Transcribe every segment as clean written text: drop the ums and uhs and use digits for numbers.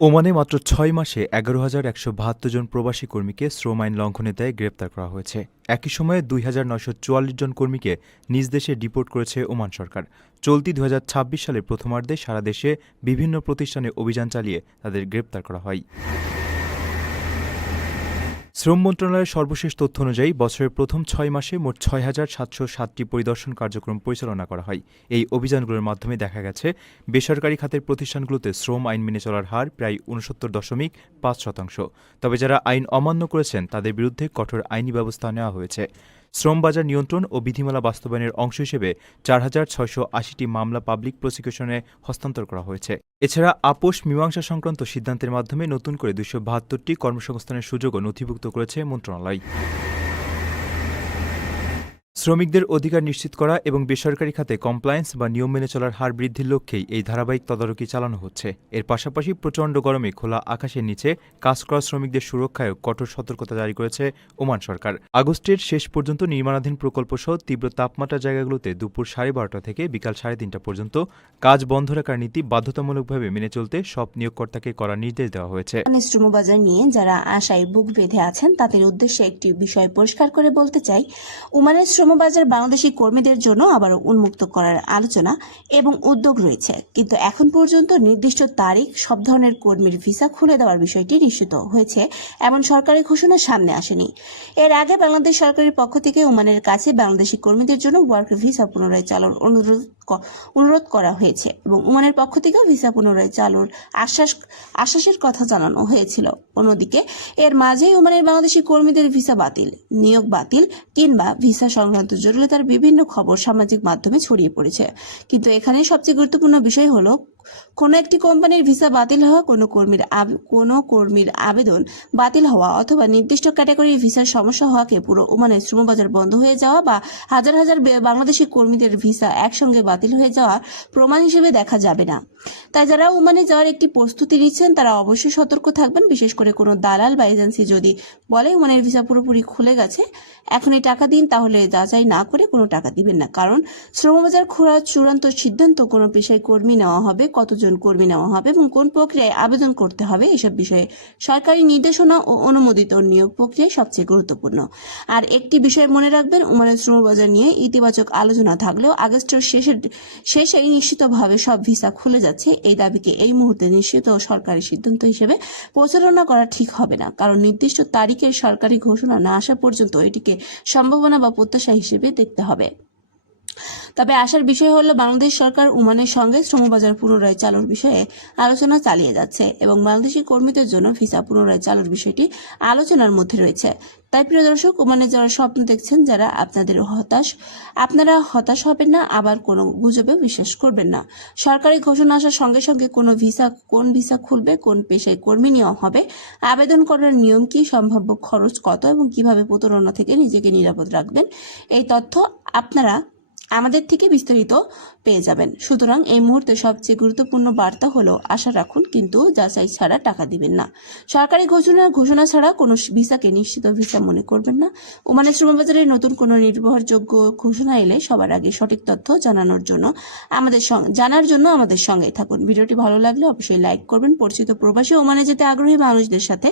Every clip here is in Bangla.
ওমানে মাত্র ৬ মাসে ১১,১৭২ জন প্রবাসী কর্মীকে শ্রম আইন লঙ্ঘনের দায়ে গ্রেপ্তার করা হয়েছে। একই সময়ে ২,৯৪৪ জন কর্মীকে নিজ দেশে ডিপোর্ট করেছে ওমান সরকার। চলতি ২০২৬ সালের প্রথমার্ধে সারা দেশে বিভিন্ন প্রতিষ্ঠানে অভিযান চালিয়ে তাদের গ্রেপ্তার করা হয়। শ্রম মন্ত্রণালয়ের সর্বশেষ তথ্য অনুযায়ী বছরের প্রথম ৬ মাসে মোট ৬,৭০৭টি পরিদর্শন কার্যক্রম পরিচালনা করা হয়। এই অভিযানগুলোর মাধ্যমে দেখা গেছে, বেসরকারি খাতের প্রতিষ্ঠানগুলোতে শ্রম আইন মেনে চলার হার প্রায় ৬৯.৫%। তবে যারা আইন অমান্য করেছেন তাদের বিরুদ্ধে কঠোর আইনি ব্যবস্থা নেওয়া হয়েছে। শ্রম বাজার নিয়ন্ত্রণ ও বিধিমালা বাস্তবায়নের অংশ হিসেবে ৪,৬৮০টি মামলা পাবলিক প্রসিকিউশনে হস্তান্তর করা হয়েছে। এছাড়া আপোষ মীমাংসা সংক্রান্ত সিদ্ধান্তের মাধ্যমে নতুন করে ২৭২টি কর্মসংস্থানের সুযোগও নথিভুক্ত করেছে মন্ত্রণালয়। শ্রমিকদের অধিকার নিশ্চিত করা এবং বেসরকারি খাতে কমপ্লায়েন্স বা নিয়ম মেনে চলার হার বৃদ্ধির লক্ষ্যেই এই ধারাবাহিক তদারকি চালানো হচ্ছে। এর পাশাপাশি প্রচণ্ড গরমে খোলা আকাশের নিচে কাজ করা শ্রমিকদের সুরক্ষায়ও কঠোর সতর্কতা জারি করেছে ওমান সরকার। আগস্টের শেষ পর্যন্ত নির্মাণাধীন প্রকল্পসহ তীব্র তাপমাত্রার জায়গাগুলোতে দুপুর 12:30 থেকে বিকাল 3:30 পর্যন্ত কাজ বন্ধ রাখার নীতি বাধ্যতামূলকভাবে মেনে চলতে সব নিয়োগকর্তাকে করার নির্দেশ দেওয়া হয়েছে। শ্রমবাজার নিয়ে যারা আশায় বুক বেঁধে আছেন তাদের উদ্দেশ্যে একটি বিষয় পরিষ্কার করে বলতে চাই, ওমানের শ্রমবাজার বাংলাদেশি কর্মীদের জন্য আবারও উন্মুক্ত করার আলোচনা এবং উদ্যোগ রয়েছে, কিন্তু এখন পর্যন্ত নির্দিষ্ট তারিখ সব ধরনের কর্মীর ভিসা খুলে দেওয়ার বিষয়টি নিশ্চিত হয়েছে এমন সরকারি ঘোষণা সামনে আসেনি। এর আগে বাংলাদেশ সরকারের পক্ষ থেকে ওমানের কাছে বাংলাদেশি কর্মীদের জন্য ওয়ার্ক ভিসা পুনরায় চালুর অনুরোধ করা হয়েছে এবং ওমানের পক্ষ থেকেও ভিসা পুনরায় চালুর আশ্বাসের কথা জানানো হয়েছিল। অন্যদিকে এর মাঝেই ওমানের বাংলাদেশি কর্মীদের ভিসা বাতিল, নিয়োগ বাতিল কিংবা ভিসা সংক্রান্ত জটিলতার বিভিন্ন খবর সামাজিক মাধ্যমে ছড়িয়ে পড়েছে। কিন্তু এখানে সবচেয়ে গুরুত্বপূর্ণ বিষয় হলো, কোনো একটি কোম্পানির ভিসা বাতিল হওয়া, কোনো কর্মীর আবেদন বাতিল হওয়া অথবা নির্দিষ্ট ক্যাটাগরির ভিসার সমস্যা হওয়াকে পুরো ওমানের শ্রমবাজার বন্ধ হয়ে যাওয়া বা হাজার হাজার বাংলাদেশি কর্মীদের ভিসা একসঙ্গে বাতিল হয়ে যাওয়ার প্রমাণ হিসেবে দেখা যাবে না। তাই যারা ওমানে যাওয়ার একটি প্রস্তুতি নিচ্ছেন তারা অবশ্যই সতর্ক থাকবেন। বিশেষ করে কোনো দালাল বা এজেন্সি যদি বলে ওমানের ভিসা পুরোপুরি খুলে গেছে, এখনই টাকা দিন, তাহলে যাচাই না করে কোনো টাকা দিবেন না। কারণ শ্রমবাজার খোলার চূড়ান্ত সিদ্ধান্ত কোনো পেশায় কর্মী নেওয়া হবে, কতজন কর্মী নেওয়া হবে এবং কোন প্রক্রিয়ায় আবেদন করতে হবে, এসব বিষয়ে সরকারি নির্দেশনা ও অনুমোদিত নিয়োগ প্রক্রিয়া সবচেয়ে গুরুত্বপূর্ণ। আর একটি বিষয় মনে রাখবেন, ওমানের শ্রমবাজার নিয়ে ইতিবাচক আলোচনা থাকলেও আগস্টের শেষেই নিশ্চিতভাবে সব ভিসা খুলে যাচ্ছে এই দাবিকে এই মুহূর্তে নিশ্চিত সরকারি সিদ্ধান্ত হিসেবে প্রচারণা করা ঠিক হবে না। কারণ নির্দিষ্ট তারিখের সরকারি ঘোষণা না আসা পর্যন্ত এটিকে সম্ভাবনা বা প্রত্যাশা হিসেবে দেখতে হবে। তবে আসার বিষয় হলো, বাংলাদেশ সরকার ওমানের সঙ্গে শ্রমবাজার পুনরায় চালুর বিষয়ে আলোচনা চালিয়ে যাচ্ছে এবং বাংলাদেশি কর্মীদের জন্য ভিসা পুনরায় চালুর বিষয়টি আলোচনার মধ্যে রয়েছে। তাই প্রিয় দর্শক, ওমানে যারা স্বপ্ন দেখছেন, যারা আপনারা হতাশ হবেন না, আবার কোনো গুজবে বিশ্বাস করবেন না। সরকারি ঘোষণা আসার সঙ্গে সঙ্গে কোন ভিসা খুলবে, কোন পেশায় কর্মী নেওয়া হবে, আবেদন করার নিয়ম কি, সম্ভাব্য খরচ কত এবং কিভাবে প্রতারণা থেকে নিজেকে নিরাপদ রাখবেন, এই তথ্য আপনারা আমাদের থেকে বিস্তারিত পেয়ে যাবেন। সুতরাং এই মুহূর্তে সবচেয়ে গুরুত্বপূর্ণ বার্তা হলো, আশা রাখুন কিন্তু যাচাই ছাড়া টাকা দিবেন না। সরকারি ঘোষণা ছাড়া কোনো ভিসাকে নিশ্চিত ভিসা মনে করবেন না। ওমানের শ্রমবাজারে নতুন কোনো নির্ভরযোগ্য ঘোষণা এলে সবার আগে সঠিক তথ্য জানার জন্য আমাদের সঙ্গেই থাকুন। ভিডিওটি ভালো লাগলে অবশ্যই লাইক করবেন, পরিচিত প্রবাসী ওমানে যেতে আগ্রহী মানুষদের সাথে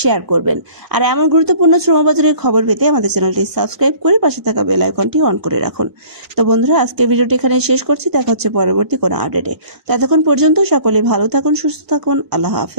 শেয়ার করবেন। আর এমন গুরুত্বপূর্ণ শ্রমবাজারের খবর পেতে আমাদের চ্যানেলটি সাবস্ক্রাইব করে পাশে থাকা বেল আইকনটি অন করে রাখুন। তো বন্ধুরা, আজকের ভিডিওটি এখানে শেষ করছি। দেখা হচ্ছে পরবর্তী কোনো আপডেটে। ততক্ষণ পর্যন্ত সকলে ভালো থাকুন, সুস্থ থাকুন। আল্লাহ হাফেজ।